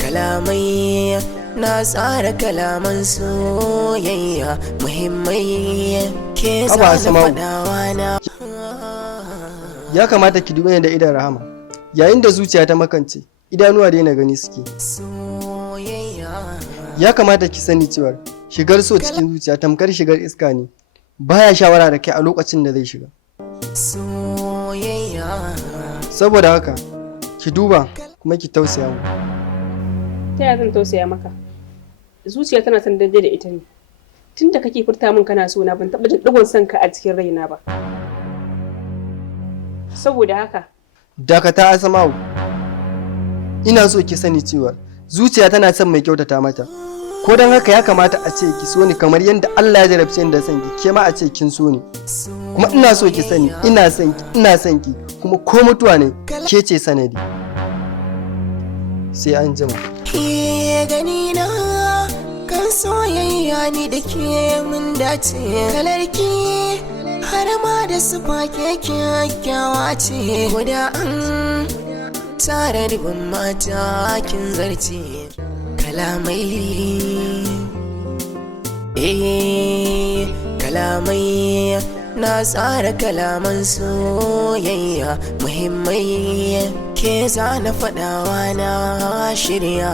kalamai na tsara kalaman soyayya muhimmai ke zana faɗawa na. Ya kamata ki duba da idan rahama, yayin da zuciya ta makance idanuwa daina gani suke. Ya kamata ki sani cewa shigar so cikin zuciya tamkar shigar iska ne, baya shawara da kai a lokacin da zai shiga. Saboda haka ki duba kuma ki tausaya mu. Ta yaya zan tausaya maka? Zuciya tana son daidai da ita ne. Tunda kake furta min kana so na ban taɓa jin ɗigon son ka a cikin raina ba. Saboda haka dakata Asma'u, ina so ki sani cewa zuciya tana son mai kyautata mata, ko don haka ya kamata a ce ki so ni kamar yadda Allah ya jarabce ni da son ki, ke ma a ce kin so ni. Kuma ina so ki sani ina son ki kuma ko mutuwa ne ke ce sanadi. Sai an jima. Gani na kan soyayya ni da ke mun dace, kalarki har ma da su fake kyakkyawa ce, guda an tare ribin mata kin zarce. Kalamai na tsara kalaman soyayya muhimmai ke zana faɗawa na shirya.